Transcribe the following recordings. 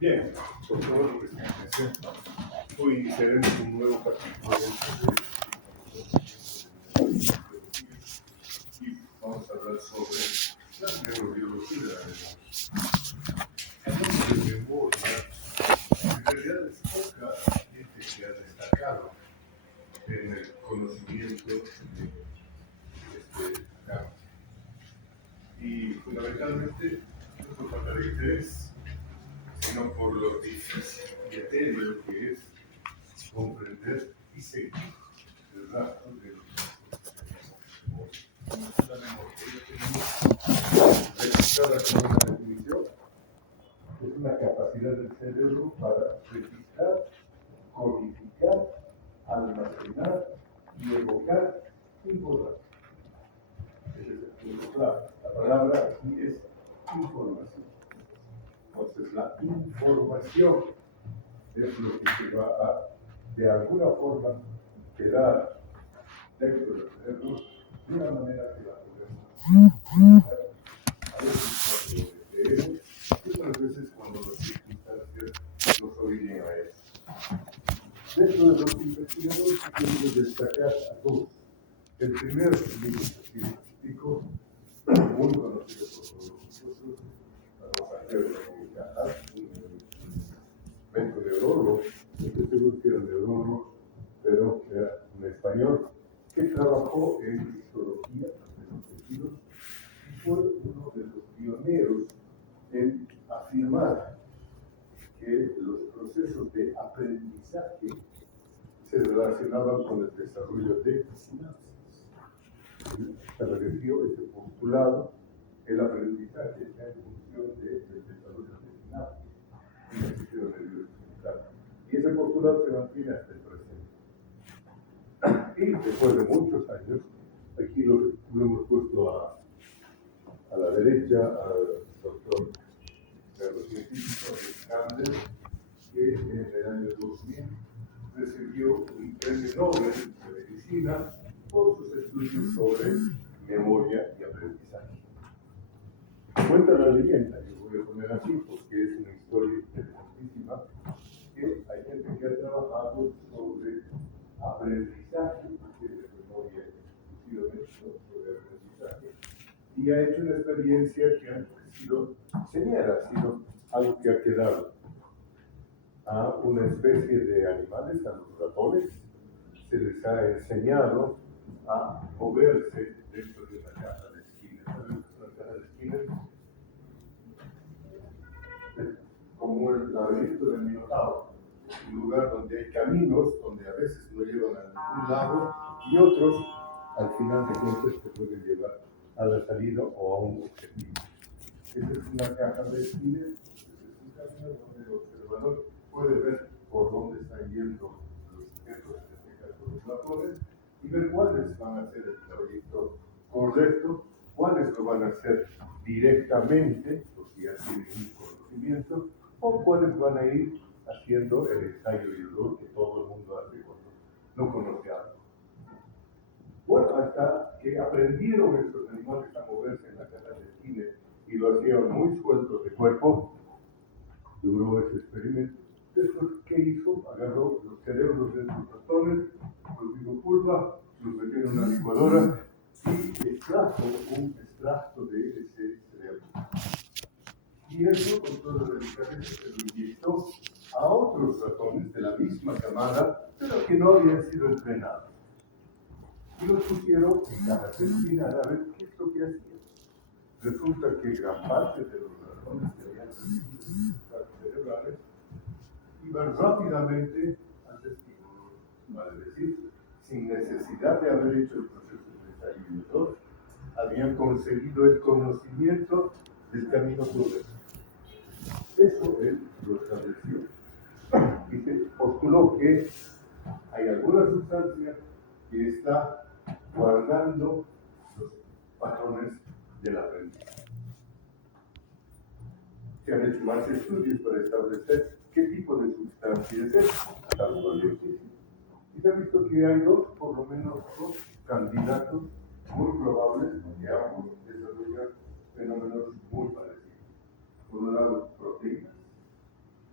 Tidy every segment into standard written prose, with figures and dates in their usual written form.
Bien, por favor, preséntense. Hoy iniciaremos un nuevo capítulo y vamos a hablar sobre la neurobiología de la memoria. Hablando de memoria, en realidad es poca gente que ha destacado en el conocimiento de este campo. Y fundamentalmente, no por falta de interés, sino por lo difícil y etéreo que es comprender y seguir el rastro de los memoria. La memoria registrada como una definición es una capacidad del cerebro para registrar, codificar, almacenar y evocar información. Ese es el punto clave. La palabra aquí es información. Entonces, la información es lo que se va a, de alguna forma, quedar dentro del cerebro de una manera que la podemos a veces cuando leemos y otras veces cuando las circunstancias nos obligan a eso. Dentro de los investigadores queremos destacar a dos. El primer libro científico, muy conocido por todos nosotros, vamos a hacer un médico neurólogo, no estoy seguro que era neurólogo, pero era un español que trabajó en histología de los tejidos y fue uno de los pioneros en afirmar que los procesos de aprendizaje se relacionaban con el desarrollo de sinapsis. Estableció ese postulado, el aprendizaje está en función del desarrollo de sinapsis en el sistema nervioso central. Y ese postulado se mantiene hasta el presente. Y después de muchos años, aquí lo hemos puesto a la derecha al doctor neurocientífico Campbell, que en el año 2000 recibió un premio Nobel de Medicina por sus estudios sobre memoria y aprendizaje. Cuenta la leyenda, yo voy a poner así porque es una historia interesantísima, que hay gente que ha trabajado sobre aprendizaje, de memoria exclusivamente sobre aprendizaje, y ha hecho una experiencia que ha sido señera, ha sido algo que ha quedado a una especie de animales, a los ratones, se les ha enseñado a moverse dentro de una caja de esquinas. ¿Saben lo que es una caja de esquinas? Como el laberinto del Minotauro, un lugar donde hay caminos, donde a veces no llevan a ningún lado, y otros, al final de cuentas, te pueden llevar a la salida o a un objetivo. Esa es una caja de esquinas, es un camino donde el observador puede ver por dónde están yendo los sujetos, en este caso los ratones, y ver cuáles van a ser el trayecto correcto, cuáles lo van a hacer directamente, porque ya tienen un conocimiento, o cuáles van a ir haciendo el ensayo y error que todo el mundo hace cuando no conoce algo. Bueno, hasta que aprendieron estos animales a moverse en la caja de esquinas y lo hacían muy sueltos de cuerpo, duró ese experimento. Después, ¿qué hizo? Agarró los cerebros de estos ratones, los hizo pulpa, los metió en una licuadora y extrajo un extracto de ese cerebro. Y eso, con toda la delicadeza, se lo inyectó a otros ratones de la misma camada, pero que no habían sido entrenados. Y los pusieron en cajas de esquinas a ver qué es lo que hacían. Resulta que gran parte de los ratones que habían recibido cerebrales iban rápidamente al destino, vale decir, sin necesidad de haber hecho el proceso de ensayo y error, habían conseguido el conocimiento del camino correcto. Eso él lo estableció y se postuló que hay alguna sustancia que está guardando los patrones del aprendizaje. Se han hecho más estudios para establecer qué tipo de sustancia es esta, tanto científico. Y se ha visto que hay por lo menos dos candidatos muy probables que ambos desarrollan fenómenos muy parecidos. Por un lado, proteínas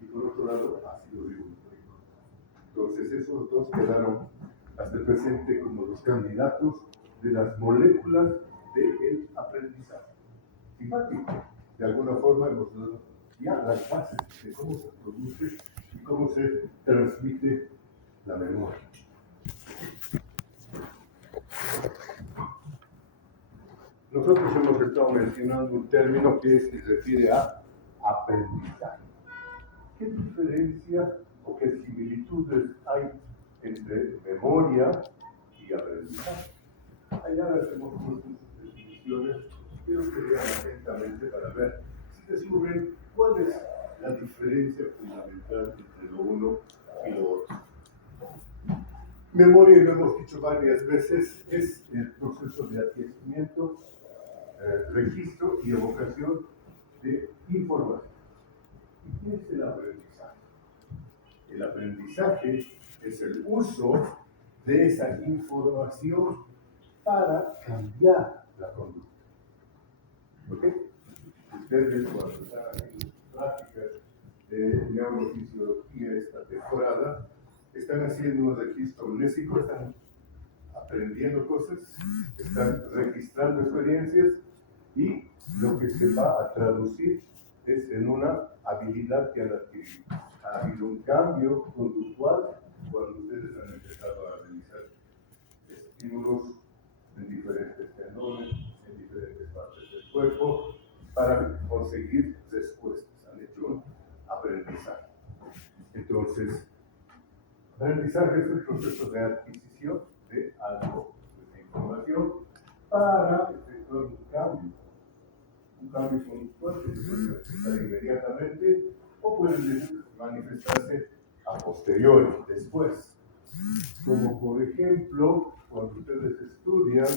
y por otro lado, ácido ribonucleico. Entonces, esos dos quedaron hasta el presente como los candidatos de las moléculas del aprendizaje. Simpático. De alguna forma hemos dado ya las bases de cómo se produce y cómo se transmite la memoria. Nosotros hemos estado mencionando un término que se refiere a aprendizaje. ¿Qué diferencia o qué similitudes hay entre memoria y aprendizaje? Allá las hemos puesto en sus definiciones, quiero que lean atentamente para ver si descubren cuál es la diferencia fundamental entre lo uno y lo otro. Memoria, y lo hemos dicho varias veces, es el proceso de adquirimiento, registro y evocación de información. ¿Y qué es el aprendizaje? El aprendizaje es el uso de esa información para cambiar la conducta. ¿Ok? Ustedes cuando están haciendo prácticas de neurofisiología esta temporada, están haciendo un registro léxico, están aprendiendo cosas, están registrando experiencias y lo que se va a traducir es en una habilidad que han adquirido. Ha habido un cambio conductual cuando ustedes han empezado a realizar estímulos en diferentes tendones, en diferentes partes del cuerpo, para conseguir respuestas. Han hecho un aprendizaje. Entonces, aprendizaje es el proceso de adquisición de algo, de información, para efectuar un cambio conductual que se puede manifestar inmediatamente o puede manifestarse a posteriori, después. Como por ejemplo, cuando ustedes estudian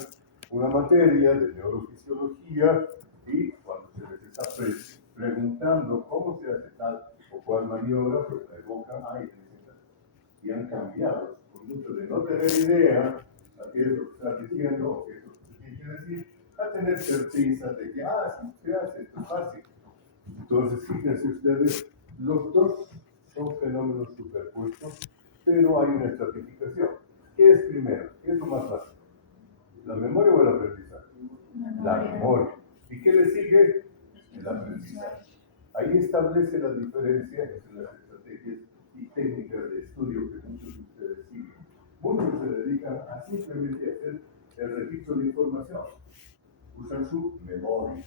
una materia de neurofisiología y cuando se les está preguntando cómo se hace tal o cual maniobra, pues la evocan, y han cambiado por mucho de no tener idea a qué es lo que están diciendo o qué es lo que quieren decir, a tener certeza de que, sí, se hace, esto es fácil. Entonces, fíjense ustedes, los dos son fenómenos superpuestos, pero hay una estratificación. ¿Qué es primero? ¿Qué es lo más básico? ¿La memoria o el aprendizaje? La memoria. ¿Y qué le sigue? El aprendizaje. Ahí establece la diferencia entre las estrategias y técnicas de estudio que muchos de ustedes siguen. Muchos se dedican a simplemente hacer el registro de información. Usan su memoria.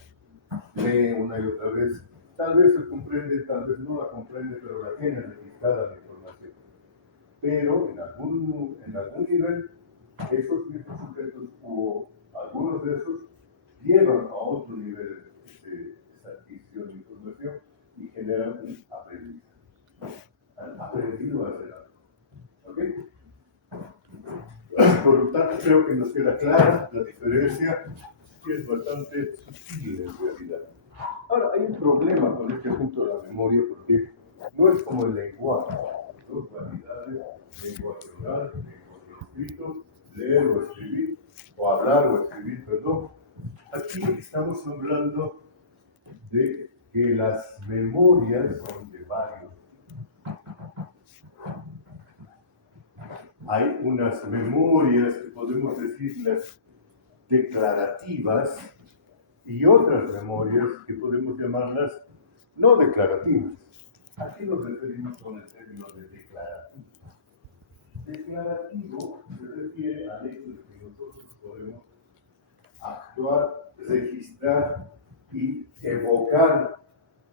Leen una y otra vez. Tal vez se comprende, tal vez no la comprende, pero la tiene registrada la información. Pero en algún nivel, esos mismos sujetos o algunos de esos llevan a otro nivel esa adquisición de información y generan un aprendizaje. Han aprendido a hacer algo. ¿Ok? Por lo tanto, creo que nos queda clara la diferencia, que es bastante sutil en realidad. Ahora, hay un problema con este punto de la memoria porque no es como el lenguaje. Dos cualidades, lenguaje oral, lenguaje escrito, leer o escribir, o hablar o escribir, perdón. Aquí estamos hablando de que las memorias son de varios. Hay unas memorias que podemos decirlas declarativas y otras memorias que podemos llamarlas no declarativas. Aquí nos referimos con el término de declarativo. Declarativo se refiere al hecho de que nosotros podemos actuar, registrar y evocar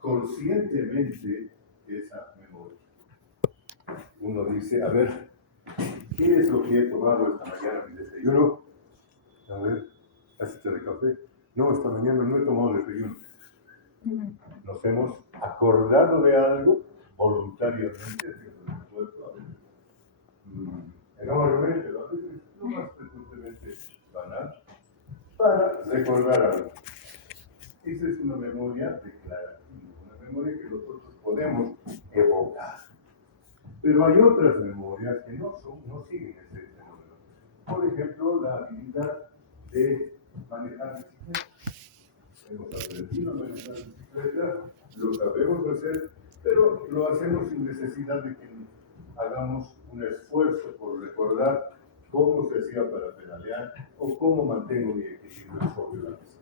conscientemente esa memoria. Uno dice, a ver, ¿qué es lo que he tomado esta mañana mi desayuno? A ver, ¿haciste de café? No, esta mañana no he tomado desayuno. Nos hemos acordado de algo voluntariamente, haciendo el esfuerzo a veces enorme, pero a veces no más frecuentemente banal, para recordar algo. Esa es una memoria declarativa, una memoria que nosotros podemos evocar. Pero hay otras memorias que no siguen ese fenómeno. Por ejemplo, la habilidad de manejar bicicleta. Hemos aprendido a manejar bicicleta, lo sabemos hacer, pero lo hacemos sin necesidad de que hagamos un esfuerzo por recordar cómo se hacía para pedalear o cómo mantengo mi equilibrio sobre la mesa.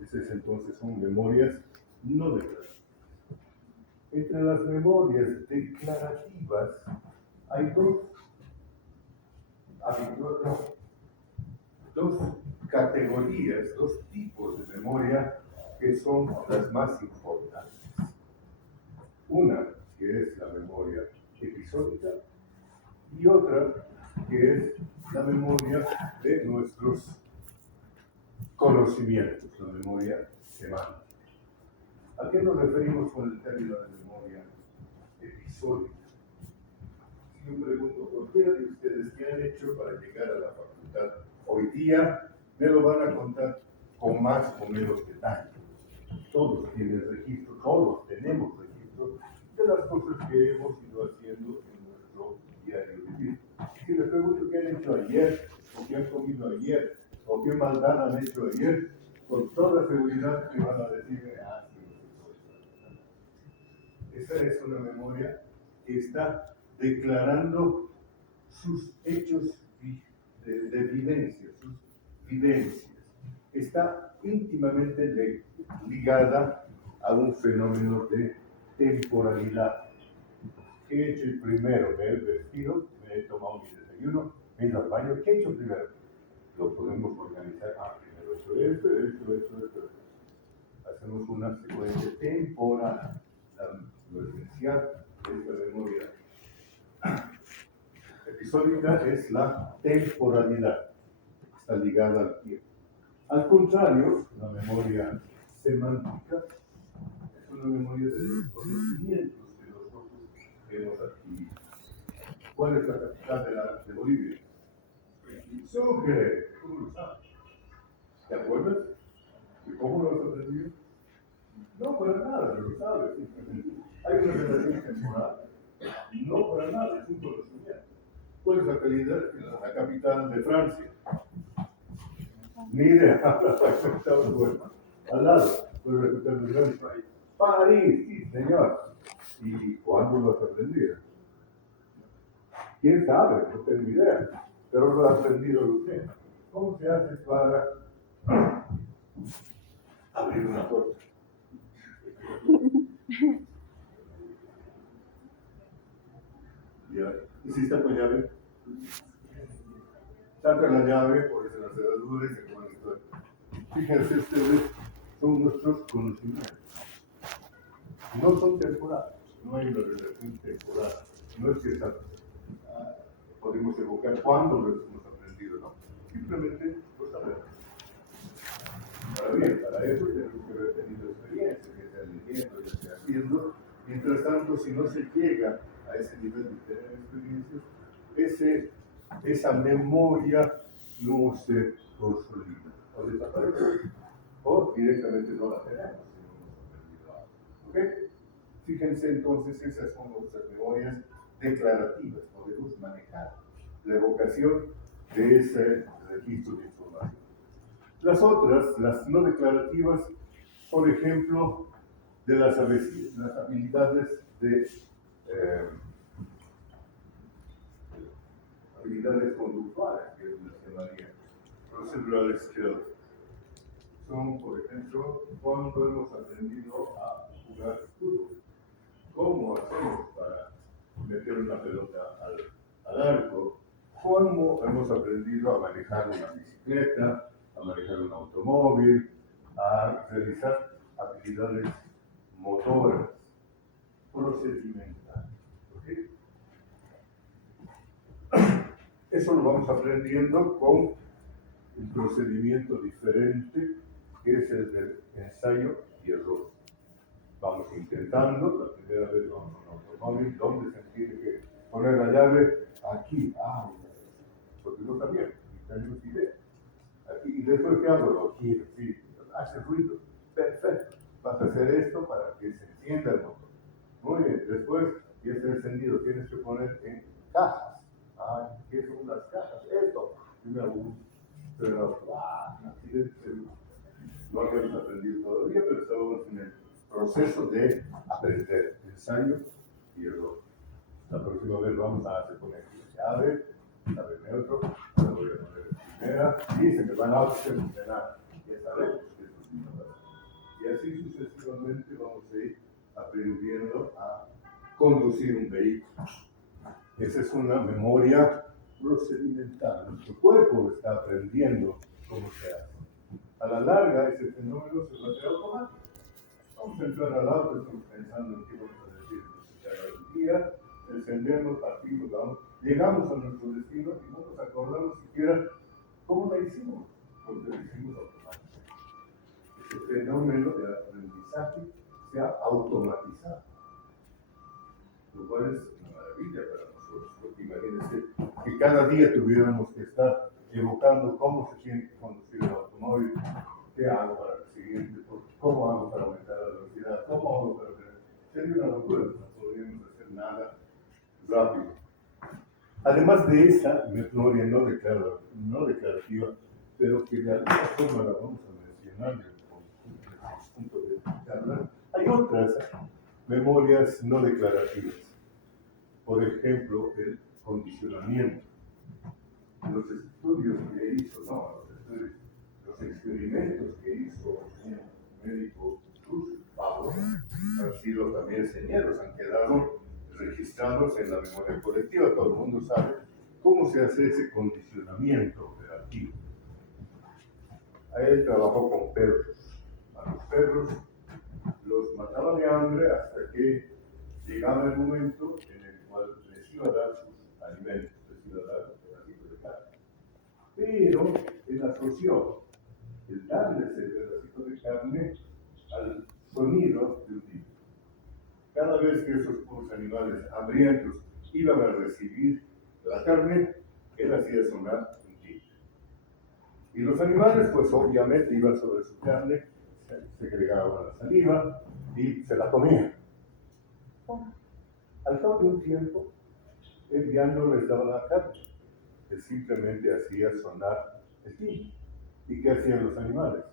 Esas entonces son memorias no declarativas. Entre las memorias declarativas hay dos categorías, dos tipos de memoria que son las más importantes. Una que es la memoria episódica y otra que es la memoria de nuestros conocimientos, la memoria semántica. ¿A qué nos referimos con el término de memoria episódica? Si yo pregunto, cualquiera de ustedes qué han hecho para llegar a la facultad hoy día, me lo van a contar con más o menos detalle. Todos tienen registro, todos tenemos registro de las cosas que hemos ido haciendo en nuestro diario vivir. Si les pregunto qué han hecho ayer, o qué han comido ayer, o qué maldad han hecho ayer, con toda seguridad me van a decir, esa es una memoria que está declarando sus hechos de vivencia, sus vivencias. Está íntimamente ligada a un fenómeno de temporalidad. ¿Qué he hecho el primero? Me he vestido, me he tomado mi desayuno, me he ido al baño. ¿Qué he hecho primero? Lo podemos organizar. Primero he hecho esto. Hacemos una secuencia temporal. Lo esencial es la memoria episódica, es la temporalidad. Está ligada al tiempo. Al contrario, la memoria semántica es una memoria de los conocimientos que nosotros hemos adquirido. ¿Cuál es la capital de Bolivia? Sucre. ¿Cómo lo sabes? ¿Te acuerdas? ¿Y cómo lo has aprendido? No, para nada, lo sabes. Hay una relación temporal. No, para nada, es un conocimiento. ¿Cuál es la capital de Francia? Ni idea. Al lado, puede resultar muy grande país. París, sí, señor. ¿Y cuándo lo has aprendido? ¿Quién sabe? No tengo idea. Pero lo has aprendido usted. ¿Cómo se hace para abrir una puerta? ¿Ya? ¿Y si está con llave? Saca la llave, pones en la cerradura y se pone esto. Fíjense ustedes, son nuestros conocimientos. No son temporales, no hay una relación temporal. No es que podemos evocar cuándo lo hemos aprendido, no. Simplemente lo sabemos. Ahora bien, para eso tenemos que haber tenido experiencia, que sea leyendo, ya sea haciendo. Mientras tanto, si no se llega a ese nivel de tener experiencias, esa memoria no se consolida o desaparece, o directamente no la tenemos si no hemos aprendido algo. ¿Okay? Fíjense entonces, esas son nuestras memorias declarativas, podemos manejar la evocación de ese registro de información. Las otras, las no declarativas, por ejemplo, de las habilidades habilidades conductuales, que las llamaría procedural skills. Son, por ejemplo, cuando hemos aprendido a jugar fútbol. ¿Cómo hacemos para meter una pelota al arco? ¿Cómo hemos aprendido a manejar una bicicleta, a manejar un automóvil, a realizar habilidades motoras, procedimentales? ¿Okay? Eso lo vamos aprendiendo con un procedimiento diferente, que es el del ensayo y error. Vamos intentando, la primera vez vamos a un automóvil, ¿dónde se tiene que poner la llave? Aquí, porque no sabía, ni tenemos idea. Aquí, y después, ¿qué hago? Lo giro, sí, hace ruido, perfecto. Vas a hacer esto para que se encienda el motor. Muy bien, después, ya está encendido, tienes que poner en cajas. ¿Qué son las cajas? Esto. Pero, no habíamos aprendido todavía, pero estábamos en el proceso de aprender. ensayo y error. La próxima vez vamos a hacer poner llave neutro, le voy a poner primera y se me van a auto-funcionar. Ya sabemos que eso sí va a pasar. Y así sucesivamente vamos a ir aprendiendo a conducir un vehículo. Esa es una memoria procedimental. Nuestro cuerpo está aprendiendo cómo se hace. A la larga, ese fenómeno se va a hacer automático. Vamos a entrar al auto, estamos pensando en qué vamos a decir el día, encendemos, partimos, vamos, llegamos a nuestro destino y no nos acordamos siquiera cómo la hicimos, porque lo hicimos automáticamente. Ese fenómeno de aprendizaje se ha automatizado, lo cual es una maravilla para nosotros, porque imagínense que cada día tuviéramos que estar evocando cómo se tiene que conducir el automóvil, qué hago para el siguiente, cómo hago para aumentar la velocidad, cómo hago para... Sería una locura, no podríamos hacer nada rápido. Además de esa memoria no declarativa, pero que de alguna forma la vamos a mencionar en el punto de charla, hay otras memorias no declarativas. Por ejemplo, el condicionamiento. Los estudios que hizo, los experimentos que hizo un médico ruso, Pablo, han sido también señalos, han quedado registrados en la memoria colectiva. Todo el mundo sabe cómo se hace ese condicionamiento operativo. A él trabajó con perros. A los perros los mataba de hambre hasta que llegaba el momento en el cual les iba a dar sus alimentos, les iba a dar un pedacito de carne. Pero él asoció el darles el pedacito de carne al sonido de un timbre. Cada vez que esos pobres animales hambrientos iban a recibir la carne, él hacía sonar un timbre. Y los animales, pues obviamente iban sobre su carne, segregaban la saliva y se la comían. Al cabo de un tiempo, él ya no les daba la carne, él simplemente hacía sonar el timbre. ¿Y qué hacían los animales?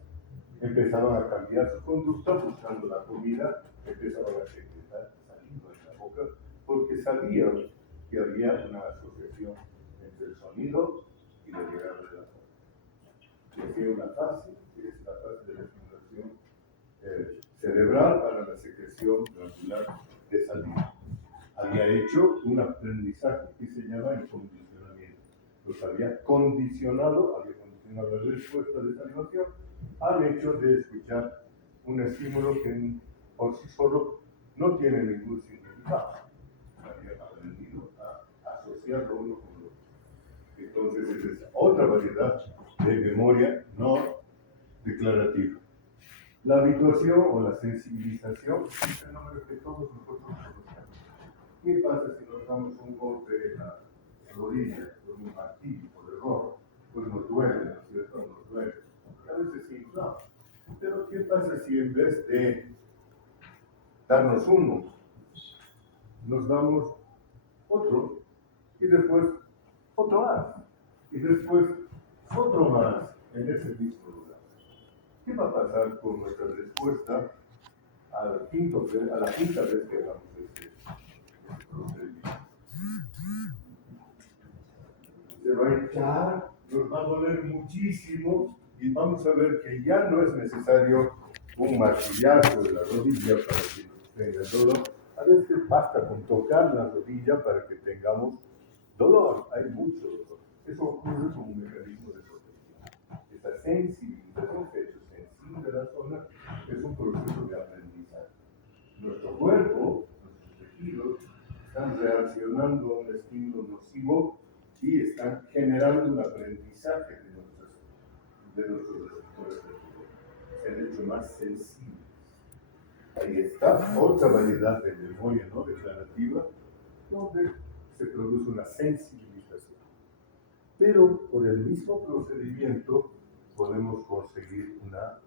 Empezaban a cambiar su conducta buscando la comida, empezaban a secretar saliva en la boca, porque sabían que había una asociación entre el sonido y la llegada de la comida. Y hacía una fase, que es la fase de la estimulación cerebral para la secreción glandular de saliva. Había hecho un aprendizaje que se llama el condicionamiento. Los había condicionado la respuesta de salivación al hecho de escuchar un estímulo que por sí solo no tiene ningún significado. Había aprendido a asociarlo uno con el otro. Entonces, esa es otra variedad de memoria no declarativa. La habituación o la sensibilización es un fenómeno que todos nosotros conocemos. ¿Qué pasa si nos damos un golpe en la rodilla con un martillo por error? Pues nos duele, ¿no es cierto? Nos duele. A veces sí, no. Pero ¿qué pasa si en vez de darnos uno, nos damos otro, y después otro más, y después otro más en ese mismo lugar? ¿Qué va a pasar con nuestra respuesta a la quinta vez que hagamos este procedimiento? Se va a echar, nos va a doler muchísimo y vamos a ver que ya no es necesario un martillazo de la rodilla para que nos tenga dolor. A veces basta con tocar la rodilla para que tengamos dolor. Hay mucho dolor. Eso ocurre como un mecanismo de protección. Esa sensibilización que ha hecho sensible la zona es un proceso de aprendizaje. Nuestro cuerpo, nuestros tejidos, están reaccionando a un estímulo nocivo y están generando un aprendizaje de nuestros receptores del dolor. Se han hecho más sensibles. Ahí está otra variedad de memoria no declarativa, donde se produce una sensibilización. Pero por el mismo procedimiento podemos conseguir una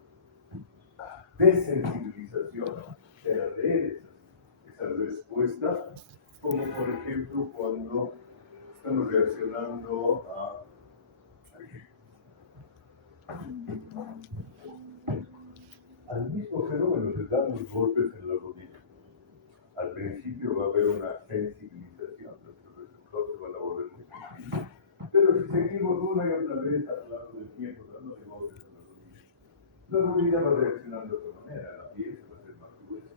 desensibilización, perder esa respuesta, como por ejemplo cuando estamos reaccionando al mismo fenómeno de darnos golpes en la rodilla. Al al principio va a haber una sensibilización, nuestros receptores se van a volver muy sensibles. Pero si seguimos una y otra vez a lo largo del tiempo, dándole golpes a la rodilla va a reaccionar de otra manera, la piel se va a hacer más gruesa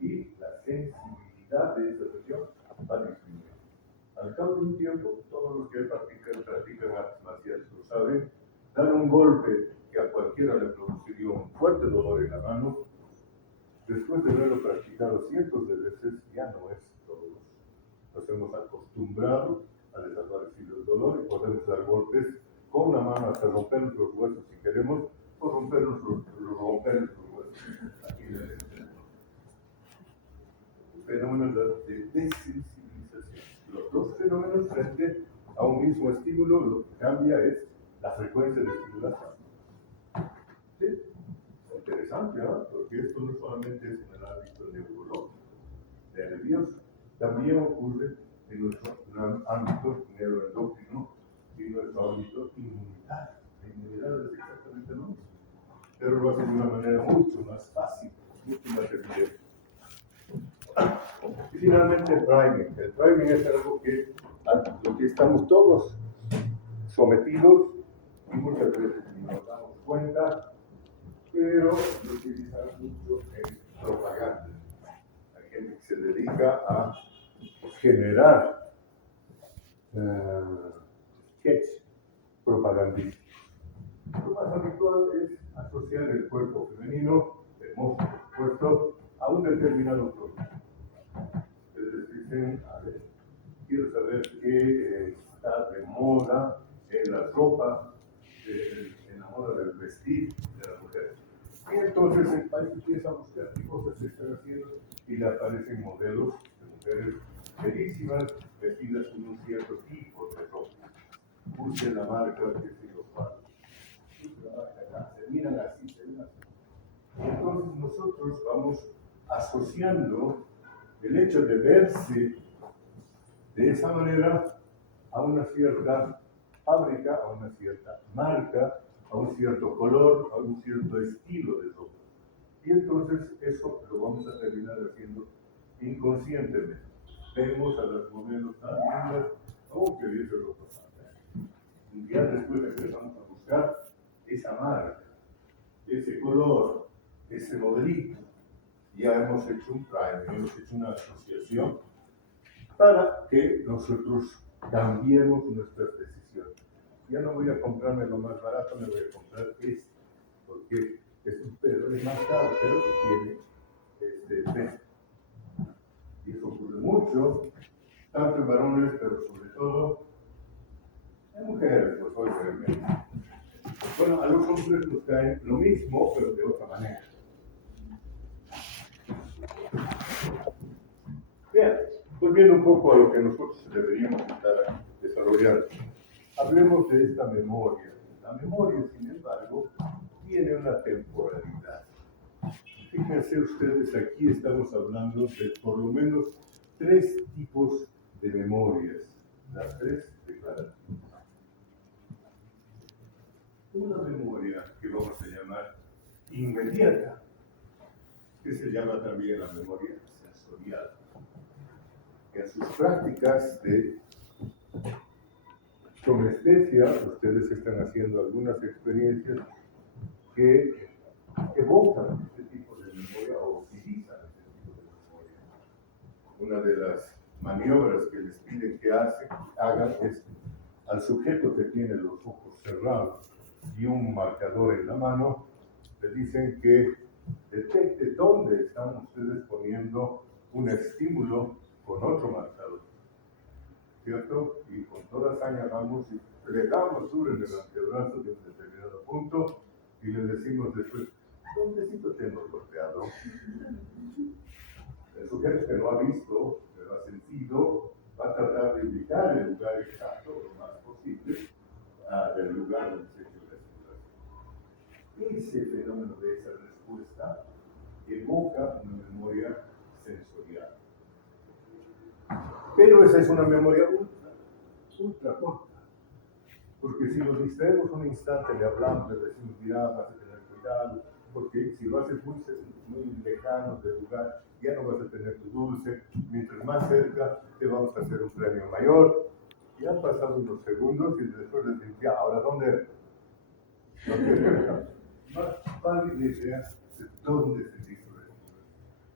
y la sensibilidad de esa región va a disminuir. Al cabo de un tiempo, todos los que practican artes marciales lo saben, dar un golpe que a cualquiera le produciría un fuerte dolor en la mano, después de haberlo practicado cientos de veces, ya no es doloroso. Nos hemos acostumbrado a desaparecer el dolor y podemos dar golpes con la mano hasta rompernos los huesos si queremos, o rompernos los huesos. Aquí le fenómenos de desensibilización. Los dos fenómenos frente a un mismo estímulo, lo que cambia es la frecuencia de estimulación. ¿Sí? Interesante, ¿no? Porque esto no solamente es en el ámbito neurológico, nervioso, también ocurre en nuestro ámbito neuroendocrino y nuestro ámbito inmunitario. La inmunidad es exactamente lo mismo, pero lo hace de una manera mucho más fácil, mucho más evidente. Y finalmente el priming. El priming es algo a lo que estamos todos sometidos y muchas veces ni nos damos cuenta, pero lo utilizan mucho en propaganda. Hay gente que se dedica a generar sketches propagandísticos. Lo más habitual es asociar el cuerpo femenino, hermoso por supuesto, a un determinado producto. Entonces dicen, a ver, quiero saber qué está de moda en la ropa, en la moda del vestir de la mujer. Y entonces el país empieza a buscar qué cosas se están haciendo y le aparecen modelos de mujeres bellísimas, vestidas con un cierto tipo de ropa. Use la marca que se los paga. Use la marca acá, se miran así, se ven así. Y entonces nosotros vamos asociando el hecho de verse de esa manera a una cierta fábrica, a una cierta marca, a un cierto color, a un cierto estilo de ropa. Y entonces eso lo vamos a terminar haciendo inconscientemente. Vemos a las modelos tan lindas, oh, qué bien se lo pasan. Un día después empezamos a buscar esa marca, ese color, ese modelito. Ya hemos hecho un priming, hemos hecho una asociación para que nosotros cambiemos nuestras decisiones. Ya no voy a comprarme lo más barato, me voy a comprar este, porque es más caro, pero tiene este peso. Y eso ocurre mucho, tanto en varones, pero sobre todo en mujeres, pues obviamente. Bueno, a los hombres nos cae lo mismo, pero de otra manera. Bien, volviendo un poco a lo que nosotros deberíamos estar desarrollando. Hablemos de esta memoria. La memoria, sin embargo, tiene una temporalidad. Fíjense ustedes, aquí estamos hablando de por lo menos 3 tipos de memorias. Las 3 declarativas. Una memoria que vamos a llamar inmediata, que se llama también la memoria sensorial. Que en sus prácticas de somestesia, ustedes están haciendo algunas experiencias que evocan este tipo de memoria o utilizan este tipo de memoria. Una de las maniobras que les piden que hagan es al sujeto que tiene los ojos cerrados y un marcador en la mano, le dicen que detecte dónde están ustedes poniendo un estímulo con otro marcador, ¿cierto? Y con toda hazaña vamos y le damos duro en el antebrazo de un determinado punto y le decimos después, ¿dóndecito tengo golpeado? El sujeto que lo ha visto, que lo ha sentido, va a tratar de ubicar el lugar exacto, lo más posible, del lugar donde se ha hecho la estimulación. Ese fenómeno de esa respuesta evoca una memoria sensorial. Pero esa es una memoria ultra corta. Porque si nos distraemos un instante, le hablamos, le decimos, mira, vas a tener cuidado, porque si lo haces muy lejano del lugar, ya no vas a tener tu dulce. Mientras más cerca, te vamos a hacer un premio mayor. Ya han pasado unos segundos y después les digo, ya, ahora ¿dónde eres? ¿Dónde eres? Más válida idea de dónde se hizo esto.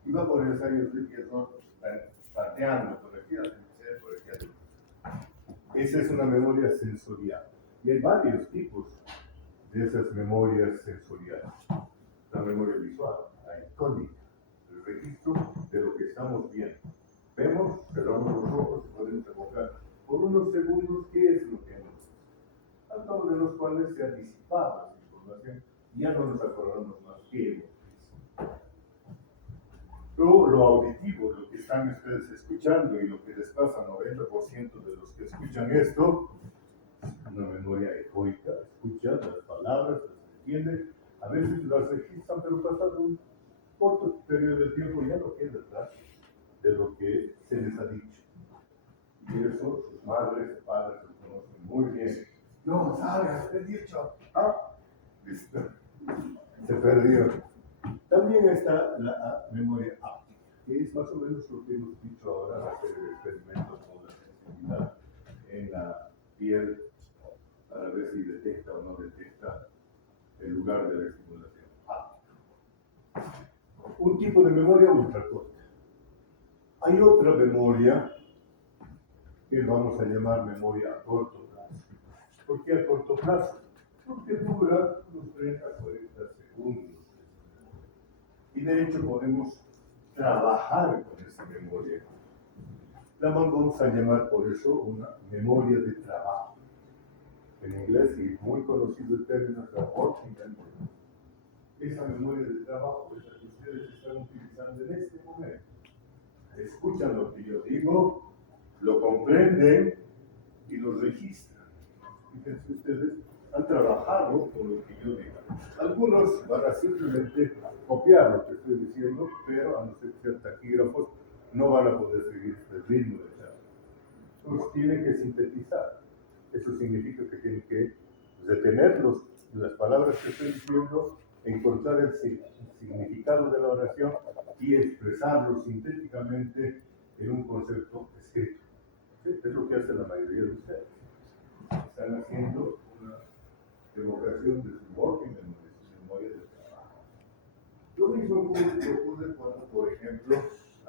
Y va por ensayos de que son pateando por aquí, por aquí. Esa es una memoria sensorial. Y hay varios tipos de esas memorias sensoriales. La memoria visual, la icónica, el registro de lo que estamos viendo. Vemos, cerramos los ojos y podemos evocar por unos segundos qué es lo que hemos visto. Al cabo de los cuales se ha disipado esa información y ya no nos acordamos más qué hemos visto. Luego, lo auditivo, lo que están ustedes escuchando y lo que les pasa al 90% de los que escuchan esto, una memoria egoica, escuchan las palabras, las entienden, a veces las registran, pero pasado un corto periodo de tiempo ya no queda atrás de lo que se les ha dicho. Y eso sus madres, padres lo conocen muy bien. No, sabes, te he dicho. Listo. Se perdió. También está la memoria áptica, que es más o menos lo que hemos dicho ahora al hacer el experimento con la sensibilidad en la piel para ver si detecta o no detecta el lugar de la estimulación áptica. Un tipo de memoria ultracorta. Hay otra memoria que vamos a llamar memoria a corto plazo. ¿Por qué a corto plazo? Porque dura unos 30 a 40 segundos. Y de hecho podemos trabajar con esa memoria. La vamos a llamar por eso una memoria de trabajo. En inglés, y muy conocido el término es la working memory. Esa memoria de trabajo es la que ustedes están utilizando en este momento. Escuchan lo que yo digo, lo comprenden y lo registran. Fíjense ustedes, han trabajado con lo que yo digo. Algunos van a simplemente copiar lo que estoy diciendo, pero a no ser que sean taquígrafos, no van a poder seguir el ritmo de charla. Entonces tienen que sintetizar. Eso significa que tienen que retener las palabras que estoy diciendo, encontrar el significado de la oración y expresarlo sintéticamente en un concepto escrito. ¿Sí? Es lo que hace la mayoría de ustedes. Están haciendo una evocación de su working memory, de su memoria de trabajo. Lo mismo ocurre cuando, por ejemplo,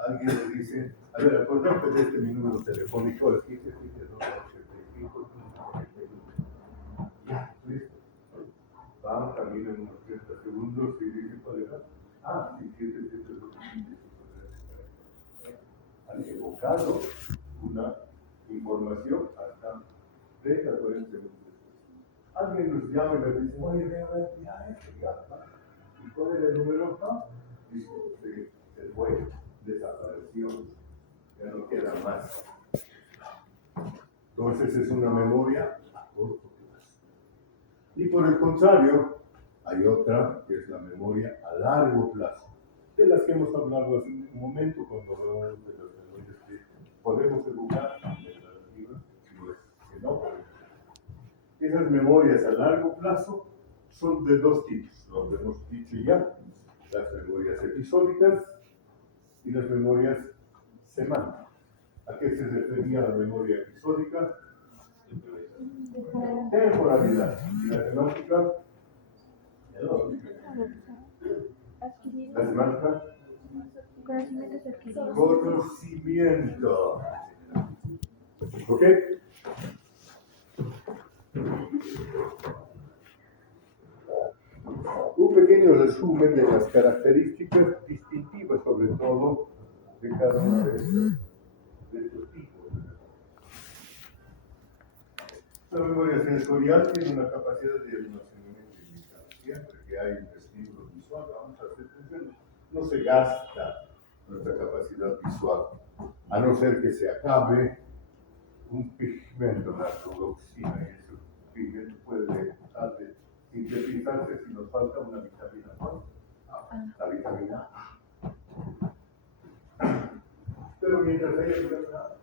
alguien le dice, a ver, acordate de este mi número telefónico, el 157285. Ya, listo. Van, caminan unos 30 segundos y dicen, ¿cuál era? Sí, 7725. Han evocado una información hasta 30 a 40 segundos. Alguien nos llama y le dice, oye, ya, ¿y cuál era el número? Dice, se fue, desapareció, ya no queda más. Entonces es una memoria a corto plazo. Y por el contrario, hay otra que es la memoria a largo plazo, de las que hemos hablado hace un momento cuando hablamos de las memorias que podemos evocar alternativas y las que no podemos. Esas memorias a largo plazo son de dos tipos, lo hemos dicho ya, las memorias episódicas y las memorias semánticas. ¿A qué se refería la memoria episódica? Temporalidad. ¿Y la semántica? La semántica. Conocimiento. ¿Ok? Un pequeño resumen de las características distintivas, sobre todo, de cada uno de estos tipos. La memoria sensorial tiene una capacidad de almacenamiento limitada. Siempre que hay un estímulo visual, vamos a hacer funciones. No se gasta nuestra capacidad visual, a no ser que se acabe un pigmento, la rodoxina, y ese pigmento puede dejar de sintetizarse si nos falta una vitamina, ¿no? La vitamina A. Pero mientras haya vitamina A,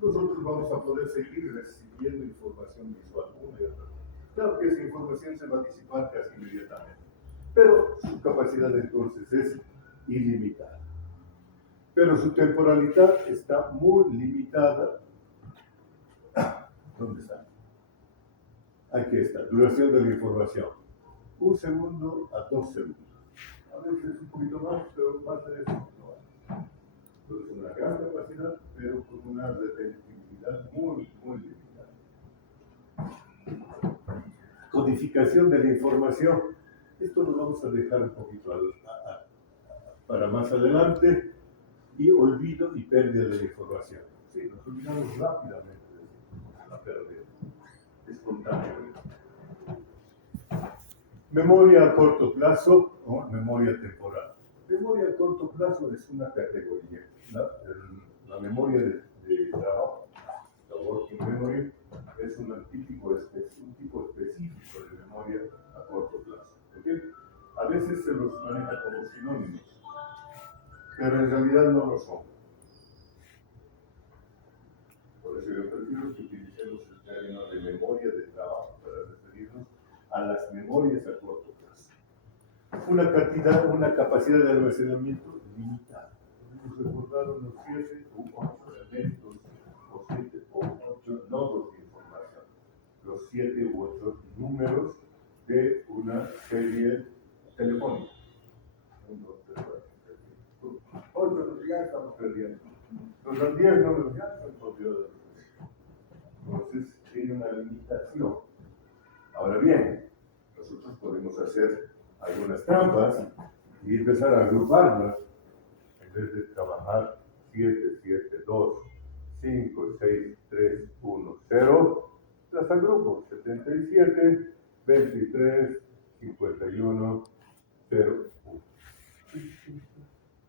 nosotros vamos a poder seguir recibiendo información visual una y otra vez. Claro que esa información se va a disipar casi inmediatamente. pero su capacidad entonces es ilimitada. Pero su temporalidad está muy limitada. ¿Dónde está? Aquí está, duración de la información. 1 segundo a 2 segundos. A veces un poquito más, pero más de eso no hay. Entonces, una gran capacidad, pero con una retentibilidad muy, muy limitada. Codificación de la información. Esto lo vamos a dejar un poquito para más adelante. Y olvido y pérdida de la información. Sí, nos olvidamos rápidamente de la pérdida espontánea. Memoria a corto plazo o memoria temporal. Memoria a corto plazo es una categoría. La memoria de trabajo, la working memory, es un tipo específico de memoria a corto plazo. ¿Okay? A veces se los maneja como sinónimos, pero en realidad no lo son. Por eso yo prefiero que utilicemos el término de memoria de trabajo para referirnos a las memorias a corto plazo. Una capacidad de almacenamiento limitada. Podemos recordar unos 7 u 8 elementos, o 7 u 8 nodos de información. Los 7 u 8 números de una serie telefónica. 1, 2, 3, 4, 5, 6, 8, ya estamos perdiendo. Los 10 números ya están perdidos. Entonces, tiene una limitación. Ahora bien, nosotros podemos hacer algunas trampas y empezar a agruparlas. En vez de trabajar 7, 7, 2, 5, 6, 3, 1, 0, las agrupo. 77, 23, 51, 0, 1.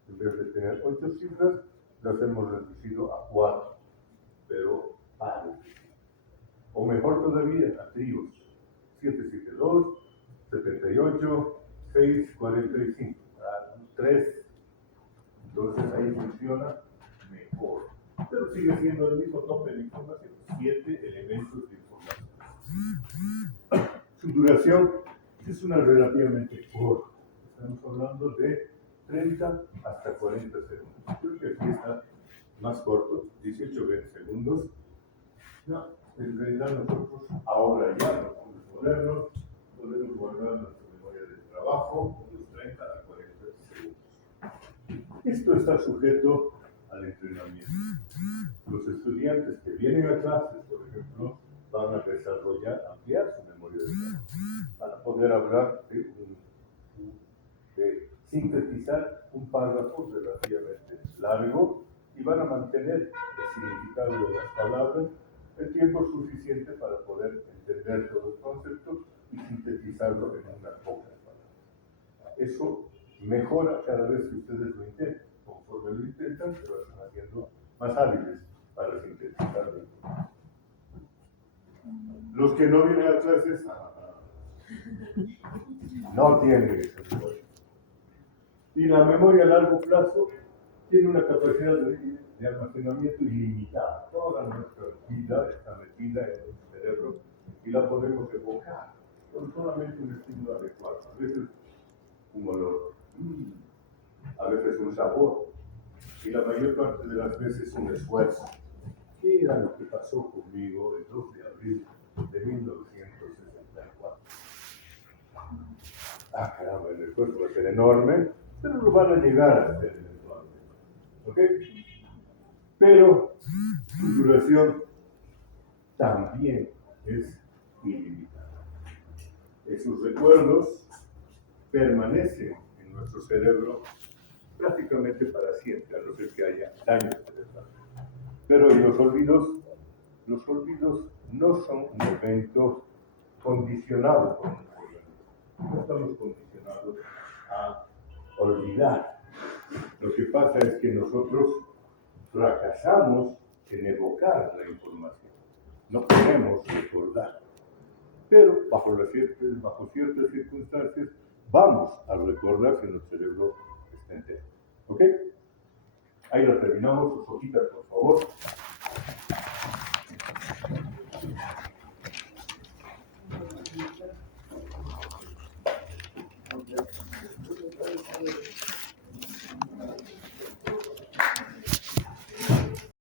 En vez de tener 8 cifras, las hemos reducido a 4, pero pares. O mejor todavía, a tríos. 772, 78, 6, 45. 3. Entonces ahí funciona mejor. Pero sigue siendo el mismo tope de información. 7 elementos de información. Su duración es una relativamente corta. Estamos hablando de 30 hasta 40 segundos. Creo que aquí está más corto, 18 20 segundos. No, en realidad nosotros ahora ya, los hombres modernos, podemos guardar nuestra memoria de trabajo unos 30 a 40 segundos. Esto está sujeto al entrenamiento. Los estudiantes que vienen a clases, por ejemplo, van a desarrollar, ampliar su memoria de trabajo para poder hablar de sintetizar un párrafo relativamente largo y van a mantener el significado de las palabras el tiempo suficiente para poder entender todo el concepto y sintetizarlo en unas pocas palabras. Eso mejora cada vez que ustedes lo intentan. Conforme lo intentan, se van haciendo más hábiles para sintetizarlo. Los que no vienen a clases no tienen esa memoria. Y la memoria a largo plazo tiene una capacidad de almacenamiento ilimitada. Toda nuestra vida está metida en el cerebro y la podemos evocar con solamente un estímulo adecuado. A veces un olor, a veces un sabor y la mayor parte de las veces un esfuerzo. ¿Qué era lo que pasó conmigo el 2 de abril de 1964? Caramba, el esfuerzo va a ser enorme, pero lo van a llegar a hacer eventualmente. ¿Ok? Pero su duración también es ilimitada. Esos recuerdos permanecen en nuestro cerebro prácticamente para siempre, a no ser que haya daños cerebrales. Pero los olvidos no son un evento condicionado por nuestro organismo. No estamos condicionados a olvidar. Lo que pasa es que nosotros fracasamos en evocar la información. No podemos recordar. Pero bajo ciertas circunstancias vamos a recordar que nuestro cerebro está entero. ¿Ok? Ahí lo terminamos. Sus hojitas, por favor.